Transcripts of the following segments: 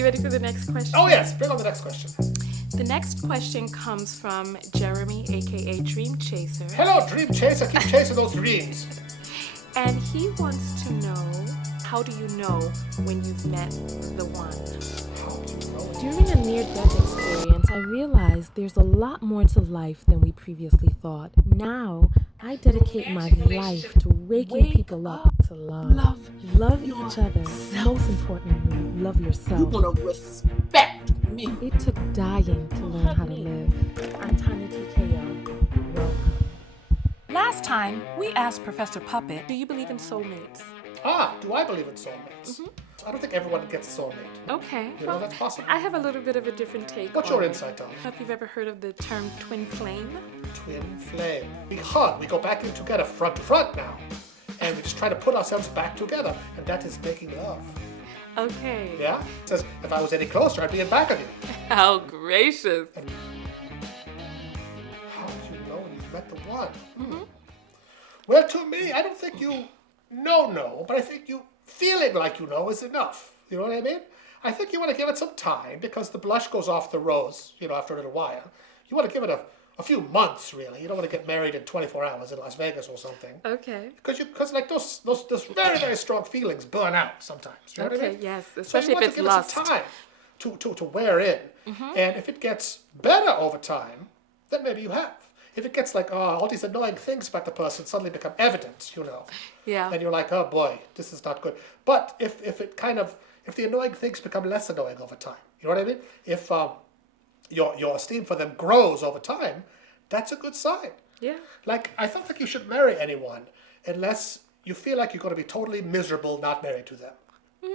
you ready for the next question? Oh, yes. Bring on the next question. The next question comes from Jeremy, a.k.a. DreamChaser. Hello, DreamChaser. Keep chasing those dreams. And he wants to know, how do you know when you've met the one? During a near-death experience, I realized there's a lot more to life than we previously thought. Now, I dedicate my life to waking people up to love. Love each other. Most importantly, love yourself. You want to respect me. It took dying to learn how to live. I'm TonyaTko. Welcome. Last time, we asked Professor Puppet, do you believe in soulmates? Do I believe in soulmates? Mm-hmm. I don't think everyone gets a soulmate. Okay. You know, that's possible. I have a little bit of a different take. What's your insight, Tom? Have you ever heard of the term twin flame? Twin flame. We hug. We go back in together, front to front now. And we just try to put ourselves back together. And that is making love. Okay. Yeah? It says, if I was any closer, I'd be in back of you. How gracious. And how do you know when you've met the one? Mm-hmm. Well, to me, I don't think you know, but I think you feeling like you know is enough. You know what I mean? I think you want to give it some time because the blush goes off the rose, after a little while. You want to give it a few months, really. You don't want to get married in 24 hours in Las Vegas or something. Okay. Because like those very, very strong feelings burn out sometimes. You know what I mean? Yes. Especially if it's lust. So you want to give it some time to wear in. Mm-hmm. And if it gets better over time, then maybe you have. If it gets like, all these annoying things about the person suddenly become evident, Yeah. And you're like, oh boy, this is not good. But if the annoying things become less annoying over time, you know what I mean? If your esteem for them grows over time, that's a good sign. Yeah. Like, I don't think you should marry anyone unless you feel like you're going to be totally miserable not married to them. You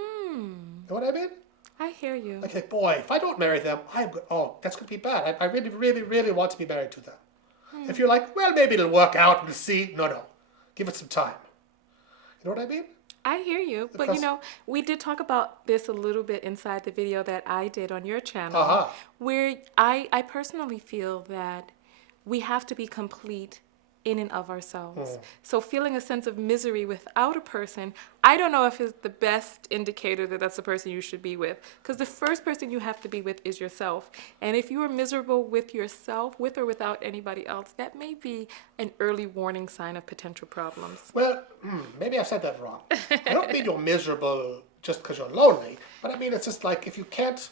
know what I mean? I hear you. Like, boy, if I don't marry them, that's going to be bad. I really, really, really want to be married to them. If you're like, well, maybe it'll work out, we'll see. No. Give it some time. You know what I mean? I hear you. But, we did talk about this a little bit inside the video that I did on your channel, where I personally feel that we have to be complete in and of ourselves. So feeling a sense of misery without a person, I don't know if it's the best indicator that that's the person you should be with. Because the first person you have to be with is yourself. And if you are miserable with yourself, with or without anybody else, that may be an early warning sign of potential problems. Well, maybe I've said that wrong. I don't mean you're miserable just because you're lonely. But I mean, it's just like if you can't,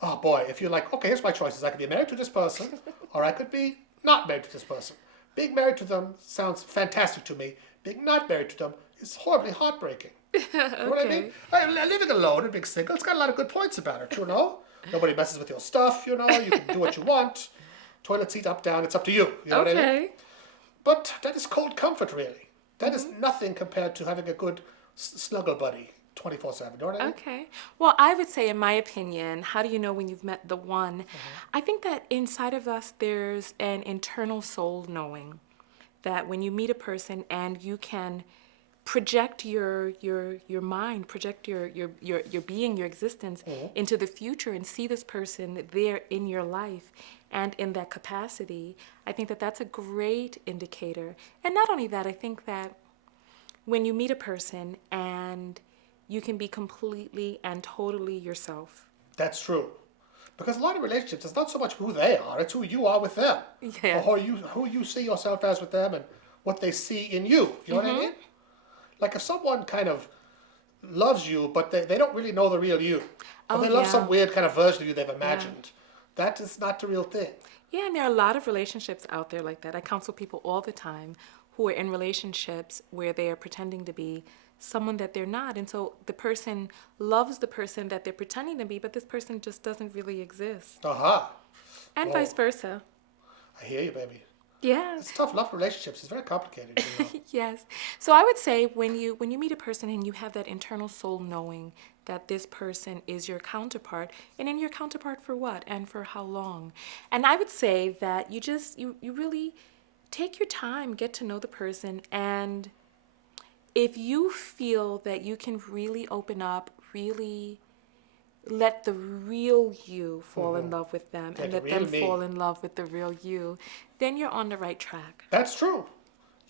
if you're like, okay, here's my choices. I could be married to this person or I could be not married to this person. Being married to them sounds fantastic to me. Being not married to them is horribly heartbreaking. You know what I mean? Living alone and being single, it's got a lot of good points about it, Nobody messes with your stuff, you can do what you want. Toilet seat up, down, it's up to you. You know what I mean? But that is cold comfort, really. That is nothing compared to having a good snuggle buddy 24/7. You know what I mean? Okay. Well, I would say, in my opinion, how do you know when you've met the one? I think that inside of us, there's an internal soul knowing that when you meet a person and you can project your mind, project your being, your existence into the future and see this person there in your life and in that capacity, I think that that's a great indicator. And not only that, I think that when you meet a person and you can be completely and totally yourself. That's true. Because a lot of relationships, it's not so much who they are, it's who you are with them. Yes. Or who you see yourself as with them and what they see in you. You know what I mean? Like if someone kind of loves you, but they don't really know the real you. Or they love some weird kind of version of you they've imagined. That is not the real thing. Yeah, and there are a lot of relationships out there like that. I counsel people all the time who are in relationships where they are pretending to be someone that they're not. And so the person loves the person that they're pretending to be, but this person just doesn't really exist. And vice versa. I hear you, baby. Yeah. It's tough. Love relationships. It's very complicated. Yes. So I would say when you meet a person and you have that internal soul knowing that this person is your counterpart, and then your counterpart for what and for how long? And I would say that you really take your time, get to know the person, and if you feel that you can really open up, really let the real you fall in love with them and let them fall in love with the real you, then you're on the right track. That's true.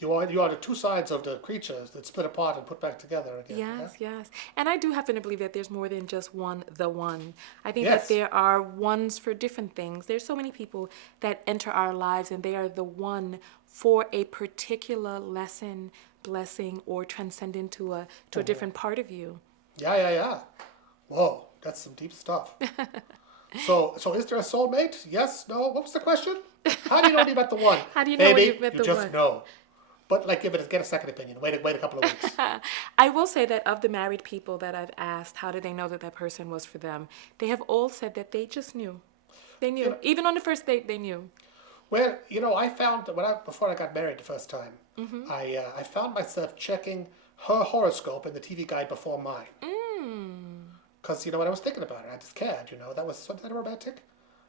You are the two sides of the creatures that split apart and put back together again. Yes, yes. And I do happen to believe that there's more than just the one. I think Yes. that there are ones for different things. There's so many people that enter our lives and they are the one for a particular lesson, blessing, or transcend into a different part of you. Yeah. Whoa, that's some deep stuff. So is there a soulmate? Yes, no? What was the question? How do you know when you met the one? How do you know when Baby, you've met you the just one? know. But like, get a second opinion. Wait a couple of weeks. I will say that of the married people that I've asked, how did they know that that person was for them? They have all said that they just knew. They knew. know- Even on the first date, they knew. Well, I found that before I got married the first time, Mm-hmm. I found myself checking her horoscope in the TV guide before mine. Because, when I was thinking about it, I just cared, that was something romantic.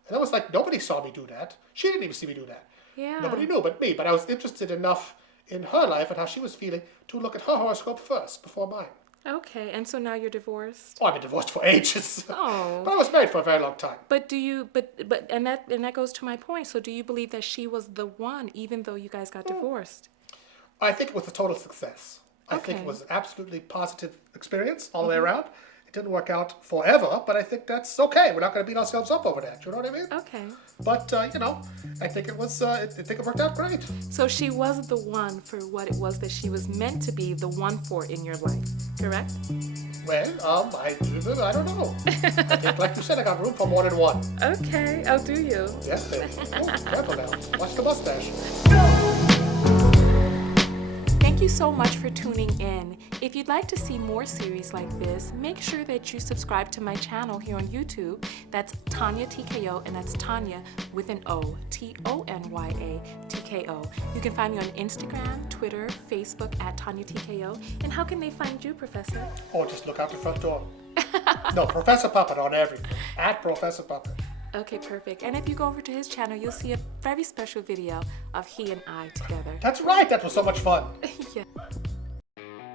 And that was like, nobody saw me do that. She didn't even see me do that. Yeah. Nobody knew but me. But I was interested enough in her life and how she was feeling to look at her horoscope first before mine. Okay, and so now you're divorced? Oh, I've been divorced for ages. Oh. But I was married for a very long time. But do you, and that goes to my point. So do you believe that she was the one, even though you guys got divorced? I think it was a total success. I think it Okay. was an absolutely positive experience all the way around. It didn't work out forever, but I think that's okay. We're not going to beat ourselves up over that. You know what I mean? Okay. But I think it was. I think it worked out great. So she was the one for what it was that she was meant to be the one for in your life, correct? Well, I don't know. I think, like you said, I got room for more than one. Okay. Oh, do you? Yes, baby. Oh, careful now. Watch the mustache. Thank you so much for tuning in. If you'd like to see more series like this, make sure that you subscribe to my channel here on YouTube. That's TonyaTko, and that's Tonya with an O, TonyaTko. You can find me on Instagram, Twitter, Facebook at TonyaTko. And how can they find you, Professor? Oh, just look out the front door. No, Professor Puppet on everything. At Professor Puppet. Okay, perfect. And if you go over to his channel, you'll see a very special video of he and I together. That's right. That was so much fun. Yeah.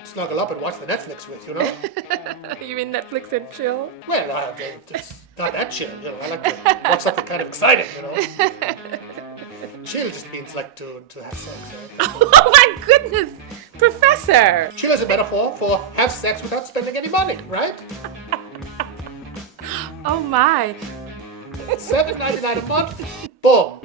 Snuggle up and watch the Netflix with, You mean Netflix and chill? Well, it's not that chill, I like to watch something kind of exciting, Chill just means like to have sex, right? Oh my goodness! Professor! Chill is a metaphor for have sex without spending any money, right? Oh my. $7.99 a month, boom.